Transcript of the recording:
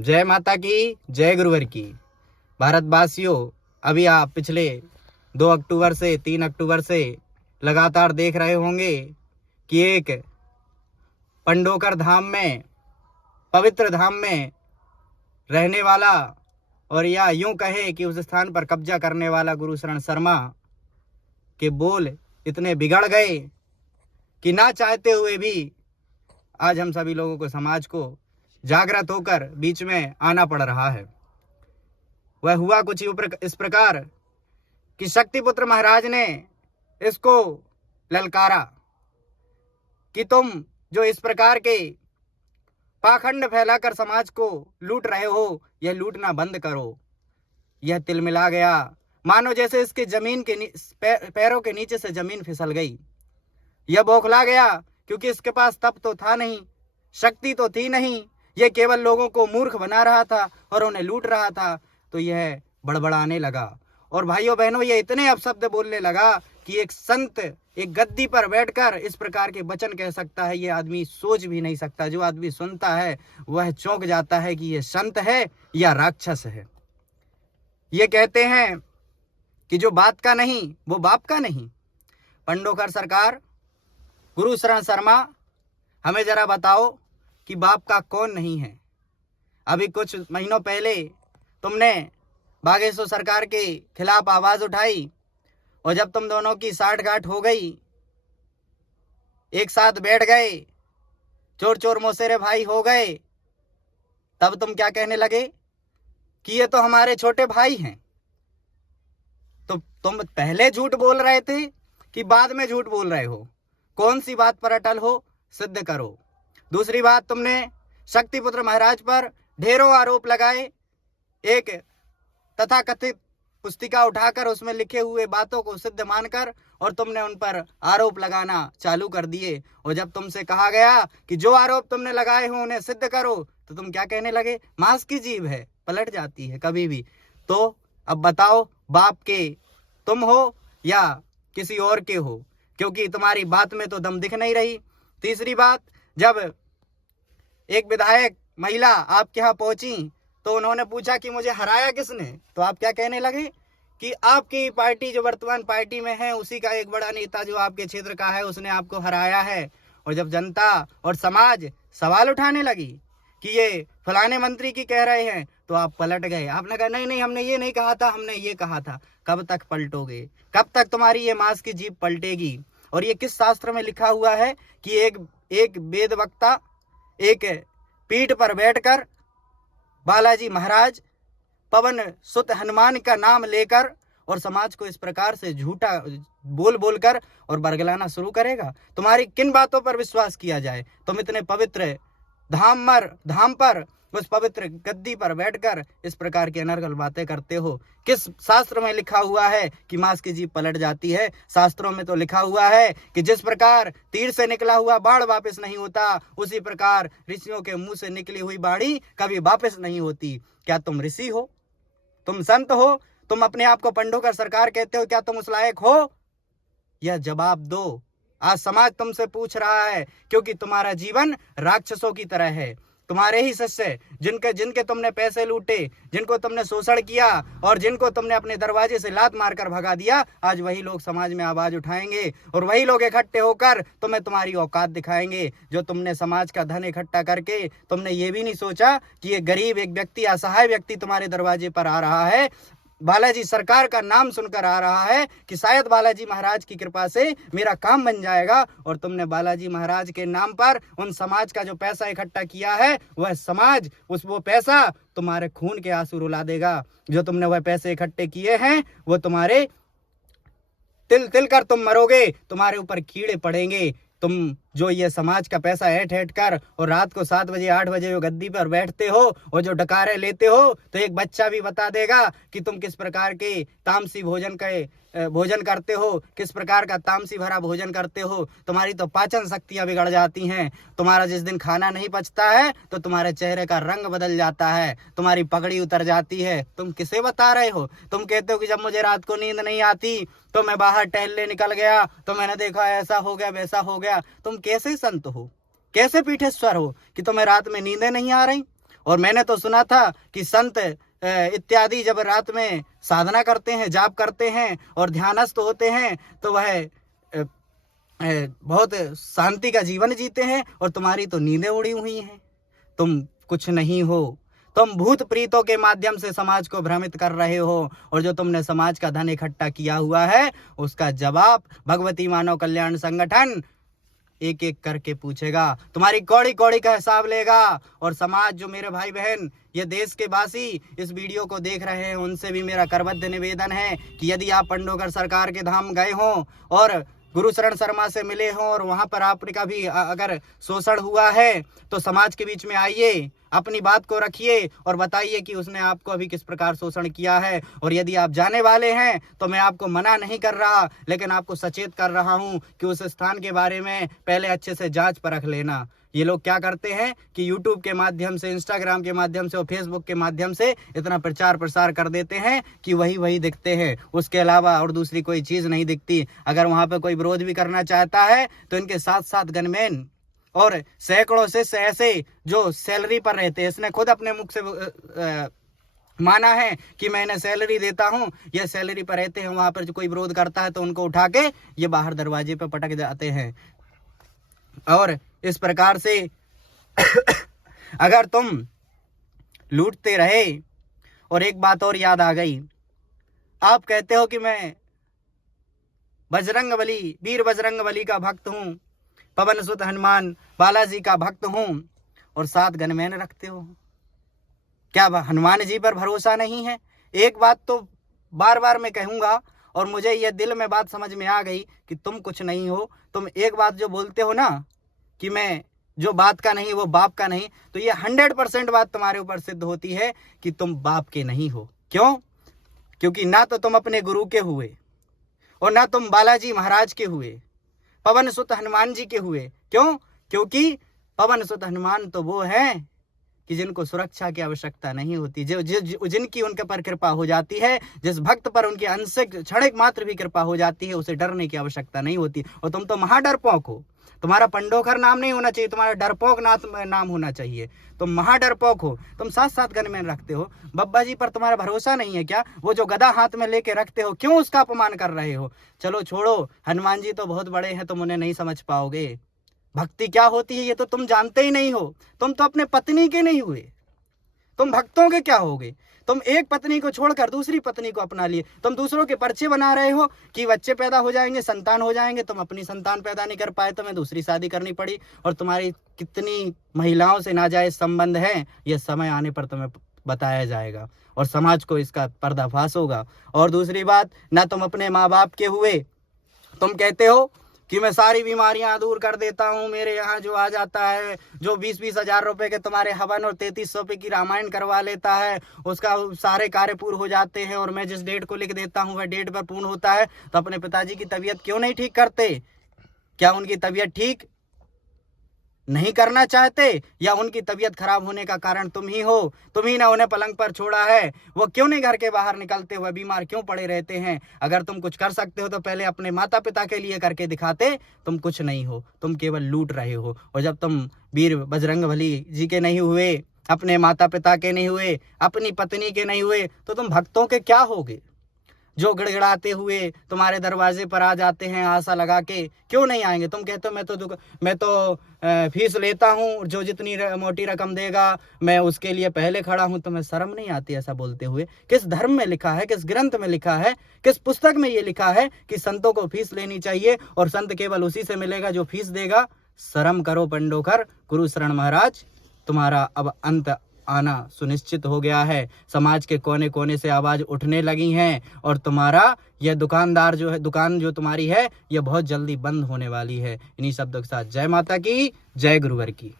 जय माता की, जय गुरुवर की। भारतवासियों, अभी आप पिछले 2 अक्टूबर से 3 अक्टूबर से लगातार देख रहे होंगे कि एक पंडोकर धाम में, पवित्र धाम में रहने वाला और या यूं कहे कि उस स्थान पर कब्जा करने वाला गुरु शरण शर्मा के बोल इतने बिगड़ गए कि ना चाहते हुए भी आज हम सभी लोगों को, समाज को जागृत होकर बीच में आना पड़ रहा है। वह हुआ कुछ इस प्रकार कि शक्तिपुत्र महाराज ने इसको ललकारा कि तुम जो इस प्रकार के पाखंड फैलाकर समाज को लूट रहे हो, यह लूटना बंद करो। यह तिलमिला गया, मानो जैसे इसके जमीन के पैरों के नीचे से जमीन फिसल गई। यह बौखला गया क्योंकि इसके पास तप तो था नहीं, शक्ति तो थी नहीं। यह केवल लोगों को मूर्ख बना रहा था और उन्हें लूट रहा था। तो यह बड़बड़ाने लगा और भाइयों बहनों, यह इतने अपशब्द बोलने लगा कि एक संत एक गद्दी पर बैठकर इस प्रकार के वचन कह सकता है, यह आदमी सोच भी नहीं सकता। जो आदमी सुनता है वह चौंक जाता है कि यह संत है या राक्षस है। ये कहते हैं कि जो बात का नहीं वो बाप का नहीं। पंडोकर सरकार, गुरु शरण शर्मा, हमें जरा बताओ कि बाप का कौन नहीं है। अभी कुछ महीनों पहले तुमने बागेश्वर सरकार के खिलाफ आवाज उठाई और जब तुम दोनों की साठगांठ हो गई, एक साथ बैठ गए, चोर चोर मौसेरे भाई हो गए, तब तुम क्या कहने लगे कि ये तो हमारे छोटे भाई हैं। तो तुम पहले झूठ बोल रहे थे कि बाद में झूठ बोल रहे हो? कौन सी बात पर अटल हो, सिद्ध करो। दूसरी बात, तुमने शक्तिपुत्र महाराज पर ढेरों आरोप लगाए, एक तथाकथित पुस्तिका उठाकर उसमें लिखे हुए बातों को सिद्ध मानकर, और तुमने उन पर आरोप लगाना चालू कर दिए। और जब तुमसे कहा गया कि जो आरोप तुमने लगाए हो उन्हें सिद्ध करो, तो तुम क्या कहने लगे? मांस की जीभ है, पलट जाती है कभी भी। तो अब बताओ, बाप के तुम हो या किसी और के हो? क्योंकि तुम्हारी बात में तो दम दिख नहीं रही। तीसरी बात, जब एक विधायक महिला आपके यहाँ पहुंची तो उन्होंने पूछा कि मुझे हराया किसने, तो आप क्या कहने लगे कि आपकी पार्टी जो वर्तमान पार्टी में है उसी का एक बड़ा नेता जो आपके क्षेत्र का है उसने आपको हराया है। और जब जनता और समाज सवाल उठाने लगी कि ये फलाने मंत्री की कह रहे हैं, तो आप पलट गए। आपने कहा नहीं नहीं, हमने ये नहीं कहा था, हमने ये कहा था। कब तक पलटोगे? कब तक तुम्हारी ये मांस की जीभ पलटेगी? और ये किस शास्त्र में लिखा हुआ है कि एक वेद वक्ता एक पीठ पर बैठकर बालाजी महाराज पवन सुत हनुमान का नाम लेकर और समाज को इस प्रकार से झूठा बोल बोलकर और बरगलाना शुरू करेगा? तुम्हारी किन बातों पर विश्वास किया जाए? तुम इतने पवित्र धाम पर उस पवित्र गद्दी पर बैठकर इस प्रकार की अनर्गल बातें करते हो। किस शास्त्र में लिखा हुआ है कि मांस की जीभ पलट जाती है? शास्त्रों में तो लिखा हुआ है कि जिस प्रकार तीर से निकला हुआ बाण वापस नहीं होता, उसी प्रकार ऋषियों के मुंह से निकली हुई बाणी कभी वापस नहीं होती। क्या तुम ऋषि हो? तुम संत हो? तुम अपने आप को पंडोकर सरकार कहते हो? क्या तुम उस लायक हो? यह जवाब दो। आज समाज तुमसे पूछ रहा है, क्योंकि तुम्हारा जीवन राक्षसों की तरह है। तुम्हारे ही शिष्य जिनके तुमने पैसे लूटे, जिनको तुमने शोषण किया और जिनको तुमने अपने दरवाजे से लात मारकर भगा दिया, आज वही लोग समाज में आवाज उठाएंगे और वही लोग इकट्ठे होकर तुम्हें तुम्हारी औकात दिखाएंगे। जो तुमने समाज का धन इकट्ठा करके, तुमने ये भी नहीं सोचा कि ये गरीब एक व्यक्ति, असहाय व्यक्ति तुम्हारे दरवाजे पर आ रहा है, बालाजी सरकार का नाम सुनकर आ रहा है कि शायद बालाजी महाराज की कृपा से मेरा काम बन जाएगा। और तुमने बालाजी महाराज के नाम पर उन समाज का जो पैसा इकट्ठा किया है, वह समाज वो पैसा तुम्हारे खून के आंसू रुला देगा। जो तुमने वह पैसे इकट्ठे किए हैं वो तुम्हारे तिल तिल कर तुम मरोगे, तुम्हारे ऊपर कीड़े पड़ेंगे। तुम जो ये समाज का पैसा ऐठ ऐठ कर और रात को 7 बजे 8 बजे वो गद्दी पर बैठते हो और जो डकारे लेते हो, तो एक बच्चा भी बता देगा कि तुम किस प्रकार के तामसी भोजन करते हो, किस प्रकार का तामसी भरा भोजन करते हो। तुम्हारी तो पाचन शक्तियां बिगड़ जाती हैं। तुम्हारा जिस दिन खाना नहीं पचता है तो तुम्हारे चेहरे का रंग बदल जाता है, तुम्हारी पगड़ी उतर जाती है। तुम किसे बता रहे हो? तुम कहते हो कि जब मुझे रात को नींद नहीं आती तो मैं बाहर टहलने निकल गया, तो मैंने देखा ऐसा हो गया वैसा हो गया। तुम कैसे संत हो, कैसे पीठेश्वर हो कि तुम्हें रात में नींदें नहीं आ रही? और मैंने तो सुना था कि संत इत्यादि जब रात में साधना करते हैं, जाप करते हैं और ध्यानस्थ होते हैं तो वह बहुत शांति का जीवन जीते हैं, और तुम्हारी तो नींदें उड़ी हुई हैं। तुम कुछ नहीं हो, तुम भूत प्रीतों के माध्यम से समाज को भ्रमित कर रहे हो, और जो तुमने समाज का धन इकट्ठा किया हुआ है उसका जवाब भगवती मानव कल्याण संगठन एक एक करके पूछेगा, तुम्हारी कौड़ी कौड़ी का हिसाब लेगा। और समाज, जो मेरे भाई बहन, ये देश के वासी इस वीडियो को देख रहे हैं, उनसे भी मेरा करबद्ध निवेदन है कि यदि आप पंडोकर सरकार के धाम गए हो और गुरु शरण शर्मा से मिले हों और वहां पर आपका भी अगर शोषण हुआ है तो समाज के बीच में आइए, अपनी बात को रखिए और बताइए कि उसने आपको अभी किस प्रकार शोषण किया है। और यदि आप जाने वाले हैं तो मैं आपको मना नहीं कर रहा, लेकिन आपको सचेत कर रहा हूं कि उस स्थान के बारे में पहले अच्छे से जांच परख लेना। ये लोग क्या करते हैं कि यूट्यूब के माध्यम से, इंस्टाग्राम के माध्यम से और फेसबुक के माध्यम से इतना प्रचार प्रसार कर देते हैं कि वही दिखते हैं, उसके अलावा और दूसरी कोई चीज़ नहीं दिखती। अगर वहाँ पे कोई विरोध भी करना चाहता है तो इनके साथ साथ गनमैन और सैकड़ों से ऐसे जो सैलरी पर रहते हैं, इसने खुद अपने मुख से माना है कि मैंने सैलरी देता हूं, ये सैलरी पर रहते हैं। वहाँ पर जो कोई विरोध करता है तो उनको उठा के ये बाहर दरवाजे पे पटक जाते हैं। और इस प्रकार से अगर तुम लूटते रहे, और एक बात और याद आ गई, आप कहते हो कि मैं बजरंगबली, वीर बजरंगबली का भक्त हूं, पवन सुत हनुमान बालाजी का भक्त हूं, और 7 गनमैन रखते हो। क्या हनुमान जी पर भरोसा नहीं है? एक बात तो बार बार मैं कहूंगा, और मुझे ये दिल में बात समझ में आ गई कि तुम कुछ नहीं हो। तुम एक बात जो बोलते हो ना कि मैं जो बात का नहीं वो बाप का नहीं, तो ये 100% बात तुम्हारे ऊपर सिद्ध होती है कि तुम बाप के नहीं हो। क्यों? क्योंकि ना तो तुम अपने गुरु के हुए और ना तुम बालाजी महाराज के हुए, पवन सुत हनुमान जी के हुए। क्यों? क्योंकि पवन सुत हनुमान तो वो हैं कि जिनको सुरक्षा की आवश्यकता नहीं होती, जिनकी उनके पर कृपा हो जाती है, जिस भक्त पर उनकी अंशिक क्षणिक मात्र भी कृपा हो जाती है, उसे डरने की आवश्यकता नहीं होती। और तुम तो महाडरपोक हो। तुम्हारा पंडोखर नाम नहीं होना चाहिए, तुम्हारा डरपोक नाम होना चाहिए। तुम महाडरपोक हो। तुम 7 गनमैन रखते हो। बब्बा जी पर तुम्हारा भरोसा नहीं है क्या? वो जो गदा हाथ में लेके रखते हो, क्यों उसका अपमान कर रहे हो? चलो छोड़ो, हनुमान जी तो बहुत बड़े हैं, तुम उन्हें नहीं समझ पाओगे। भक्ति क्या होती है ये तो तुम जानते ही नहीं हो। तुम तो अपने पत्नी के नहीं हुए, तुम भक्तों के क्या होगे? तुम एक पत्नी को छोड़कर दूसरी पत्नी को अपना लिए। तुम दूसरों के पर्चे बना रहे हो कि बच्चे पैदा हो जाएंगे, संतान हो जाएंगे। तुम अपनी संतान पैदा नहीं कर पाए, तुम्हें दूसरी शादी करनी पड़ी। और तुम्हारी कितनी महिलाओं से नाजायज संबंध है, यह समय आने पर तुम्हें बताया जाएगा और समाज को इसका पर्दाफाश होगा। और दूसरी बात, ना तुम अपने माँ बाप के हुए। तुम कहते हो कि मैं सारी बीमारियां दूर कर देता हूं, मेरे यहाँ जो आ जाता है, जो 20-20 हजार रुपए के तुम्हारे हवन और 3300 रुपए की रामायण करवा लेता है, उसका सारे कार्य पूर्ण हो जाते हैं, और मैं जिस डेट को लिख देता हूं वह डेट पर पूर्ण होता है। तो अपने पिताजी की तबीयत क्यों नहीं ठीक करते? क्या उनकी तबीयत ठीक नहीं करना चाहते, या उनकी तबीयत खराब होने का कारण तुम ही हो? तुम ही ना उन्हें पलंग पर छोड़ा है। वो क्यों नहीं घर के बाहर निकलते, वह बीमार क्यों पड़े रहते हैं? अगर तुम कुछ कर सकते हो तो पहले अपने माता पिता के लिए करके दिखाते। तुम कुछ नहीं हो, तुम केवल लूट रहे हो। और जब तुम वीर बजरंगबली जी के नहीं हुए, अपने माता पिता के नहीं हुए, अपनी पत्नी के नहीं हुए, तो तुम भक्तों के क्या होगे? जो गिड़गिड़ाते हुए तुम्हारे दरवाजे पर आ जाते हैं आशा लगा के, क्यों नहीं आएंगे? तुम कहते हो मैं तो फीस लेता हूँ, जो जितनी मोटी रकम देगा मैं उसके लिए पहले खड़ा हूँ। तुम्हें शर्म नहीं आती ऐसा बोलते हुए? किस धर्म में लिखा है, किस ग्रंथ में लिखा है, किस पुस्तक में ये लिखा है कि संतों को फीस लेनी चाहिए और संत केवल उसी से मिलेगा जो फीस देगा? शर्म करो पंडोखर। गुरु शरण महाराज, तुम्हारा अब अंत आना सुनिश्चित हो गया है। समाज के कोने कोने से आवाज उठने लगी हैं, और तुम्हारा यह दुकान जो तुम्हारी है, यह बहुत जल्दी बंद होने वाली है। इन्हीं शब्दों के साथ जय माता की, जय गुरुवर की।